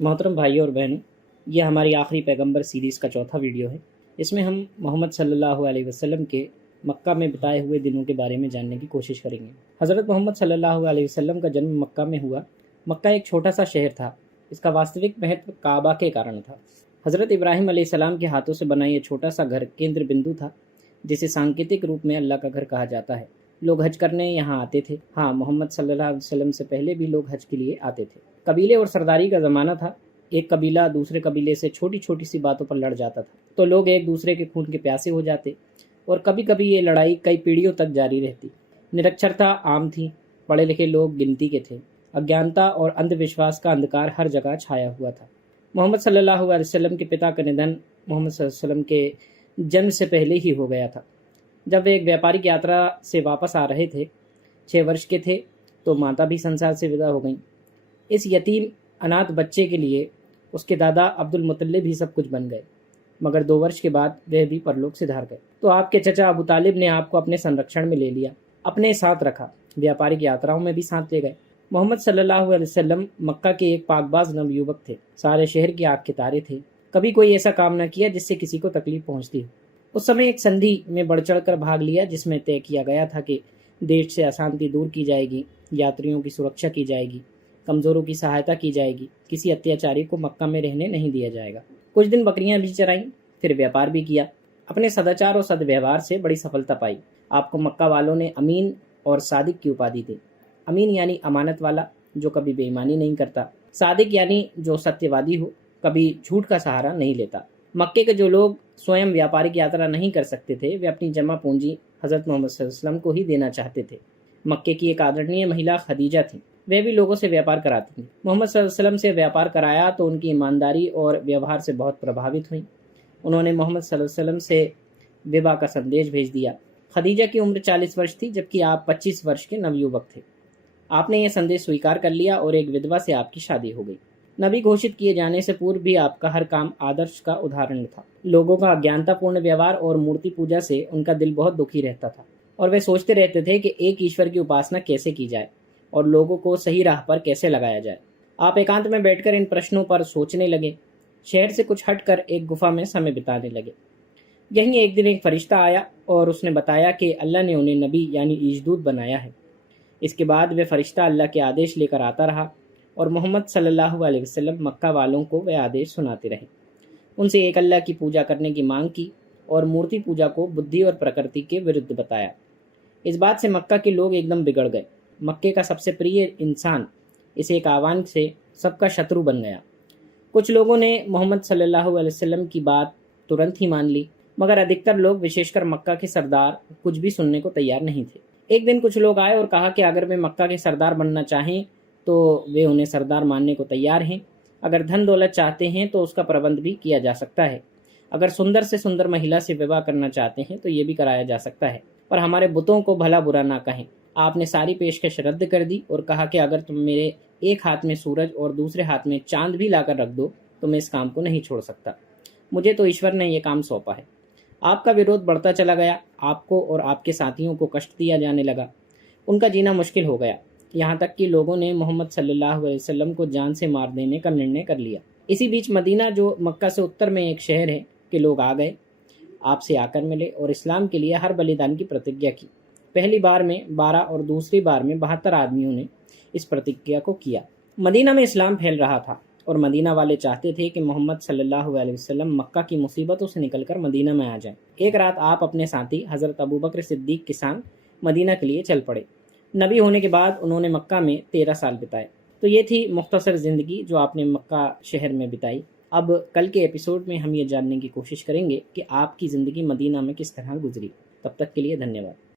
मोहतरम भाइयों और बहनों, यह हमारी आखिरी पैगंबर सीरीज़ का चौथा वीडियो है। इसमें हम मोहम्मद सल्लल्लाहु अलैहि वसल्लम के मक्का में बिताए हुए दिनों के बारे में जानने की कोशिश करेंगे। हज़रत मोहम्मद सल्लल्लाहु अलैहि वसल्लम का जन्म मक्का में हुआ। मक्का एक छोटा सा शहर था। इसका वास्तविक महत्व काबा के कारण था। हज़रत इब्राहीम अलैहिस्सलाम के हाथों से बना यह छोटा सा घर केंद्र बिंदु था, जिसे सांकेतिक रूप में अल्लाह का घर कहा जाता है। लोग हज करने यहाँ आते थे। हाँ, मोहम्मद सल्लल्लाहु अलैहि वसल्लम से पहले भी लोग हज के लिए आते थे। कबीले और सरदारी का ज़माना था। एक कबीला दूसरे कबीले से छोटी छोटी सी बातों पर लड़ जाता था, तो लोग एक दूसरे के खून के प्यासे हो जाते और कभी कभी ये लड़ाई कई पीढ़ियों तक जारी रहती। निरक्षरता आम थी। पढ़े लिखे लोग गिनती के थे। अज्ञानता और अंधविश्वास का अंधकार हर जगह छाया हुआ था। मोहम्मद सल्लल्लाहु अलैहि वसल्लम के पिता का निधन मोहम्मद सल्लल्लाहु अलैहि वसल्लम के जन्म से पहले ही हो गया था। जब वे एक व्यापारिक यात्रा से वापस आ रहे थे, 6 वर्ष के थे, तो माता भी संसार से विदा हो गईं। इस यतीम अनाथ बच्चे के लिए उसके दादा अब्दुल मुत्तलिब ही सब कुछ बन गए, मगर 2 वर्ष के बाद वह भी परलोक सिधार गए। तो आपके चचा अबू तालिब ने आपको अपने संरक्षण में ले लिया, अपने साथ रखा, व्यापारिक यात्राओं में भी साथ ले गए। मोहम्मद सल्लल्लाहु अलैहि वसल्लम मक्का के एक पाकबाज नवयुवक थे। सारे शहर की आंख के तारे थे। कभी कोई ऐसा काम न किया जिससे किसी को तकलीफ पहुंचती हो। उस समय एक संधि में बढ़ चढ़कर भाग लिया, जिसमें तय किया गया था कि देश से अशांति दूर की जाएगी, यात्रियों की सुरक्षा की जाएगी, कमजोरों की सहायता की जाएगी, किसी अत्याचारी को मक्का में रहने नहीं दिया जाएगा। कुछ दिन बकरियां भी चराई, फिर व्यापार भी किया। अपने सदाचार और सद्व्यवहार से बड़ी सफलता पाई। आपको मक्का वालों ने अमीन और सादिक की उपाधि दी। अमीन यानी अमानत वाला, जो कभी बेईमानी नहीं करता। सादिक यानी जो सत्यवादी हो, कभी झूठ का सहारा नहीं लेता। मक्के के जो लोग स्वयं व्यापारिक यात्रा नहीं कर सकते थे, वे अपनी जमा पूंजी हजरत मोहम्मद सल्लल्लाहु अलैहि वसल्लम को ही देना चाहते थे। मक्के की एक आदरणीय महिला खदीजा थी। वे भी लोगों से व्यापार कराती थी। मोहम्मद सल्लल्लाहु अलैहि वसल्लम से व्यापार कराया तो उनकी ईमानदारी और व्यवहार से बहुत प्रभावित हुई। उन्होंने मोहम्मद सल्लल्लाहु अलैहि वसल्लम से विवाह का संदेश भेज दिया। खदीजा की उम्र 40 वर्ष थी, जबकि आप 25 वर्ष के नवयुवक थे। आपने यह संदेश स्वीकार कर लिया और एक विधवा से आपकी शादी हो गई। नबी घोषित किए जाने से पूर्व भी आपका हर काम आदर्श का उदाहरण था। लोगों का अज्ञानतापूर्ण व्यवहार और मूर्ति पूजा से उनका दिल बहुत दुखी रहता था, और वे सोचते रहते थे कि एक ईश्वर की उपासना कैसे की जाए और लोगों को सही राह पर कैसे लगाया जाए। आप एकांत में बैठकर इन प्रश्नों पर सोचने लगे। शहर से कुछ हटकर एक गुफा में समय बिताने लगे। यहीं एक दिन एक फरिश्ता आया और उसने बताया कि अल्लाह ने उन्हें नबी यानी ईजदूत बनाया है। इसके बाद वे फरिश्ता अल्लाह के आदेश लेकर आता रहा और मोहम्मद सल्लल्लाहु अलैहि वसल्लम मक्का वालों को वे आदेश सुनाते रहे। उनसे एक अल्लाह की पूजा करने की मांग की और मूर्ति पूजा को बुद्धि और प्रकृति के विरुद्ध बताया। इस बात से मक्का के लोग एकदम बिगड़ गए। मक्के का सबसे प्रिय इंसान इस एक आह्वान से सबका शत्रु बन गया। कुछ लोगों ने मोहम्मद सल्लल्लाहु अलैहि वसल्लम की बात तुरंत ही मान ली, मगर अधिकतर लोग, विशेषकर मक्का के सरदार, कुछ भी सुनने को तैयार नहीं थे। एक दिन कुछ लोग आए और कहा कि अगर वे मक्का के सरदार बनना चाहें तो वे उन्हें सरदार मानने को तैयार हैं। अगर धन दौलत चाहते हैं तो उसका प्रबंध भी किया जा सकता है। अगर सुंदर से सुंदर महिला से विवाह करना चाहते हैं तो ये भी कराया जा सकता है। पर हमारे बुतों को भला बुरा ना कहें। आपने सारी पेशकश रद्द कर दी और कहा कि अगर तुम मेरे एक हाथ में सूरज और दूसरे हाथ में चांद भी लाकर रख दो तो मैं इस काम को नहीं छोड़ सकता। मुझे तो ईश्वर ने यह काम सौंपा है। आपका विरोध बढ़ता चला गया। आपको और आपके साथियों को कष्ट दिया जाने लगा। उनका जीना मुश्किल हो गया, यहाँ तक कि लोगों ने मोहम्मद सल्लल्लाहु अलैहि वसल्लम को जान से मार देने का निर्णय कर लिया। इसी बीच मदीना, जो मक्का से उत्तर में एक शहर है, के लोग आ गए, आपसे आकर मिले और इस्लाम के लिए हर बलिदान की प्रतिज्ञा की। पहली बार में 12 और दूसरी बार में 72 आदमियों ने इस प्रतिज्ञा को किया। मदीना में इस्लाम फैल रहा था और मदीना वाले चाहते थे कि मोहम्मद सल्लल्लाहु अलैहि वसल्लम मक्का की मुसीबतों से निकलकर मदीना में आ जाएं। एक रात आप अपने साथी हज़रत अबू बकर सिद्दीक के संग मदीना के लिए चल पड़े। नबी होने के बाद उन्होंने मक्का में 13 साल बिताए। तो ये थी मुख्तसर ज़िंदगी जो आपने मक्का शहर में बिताई। अब कल के एपिसोड में हम ये जानने की कोशिश करेंगे कि आपकी ज़िंदगी मदीना में किस तरह गुजरी। तब तक के लिए धन्यवाद।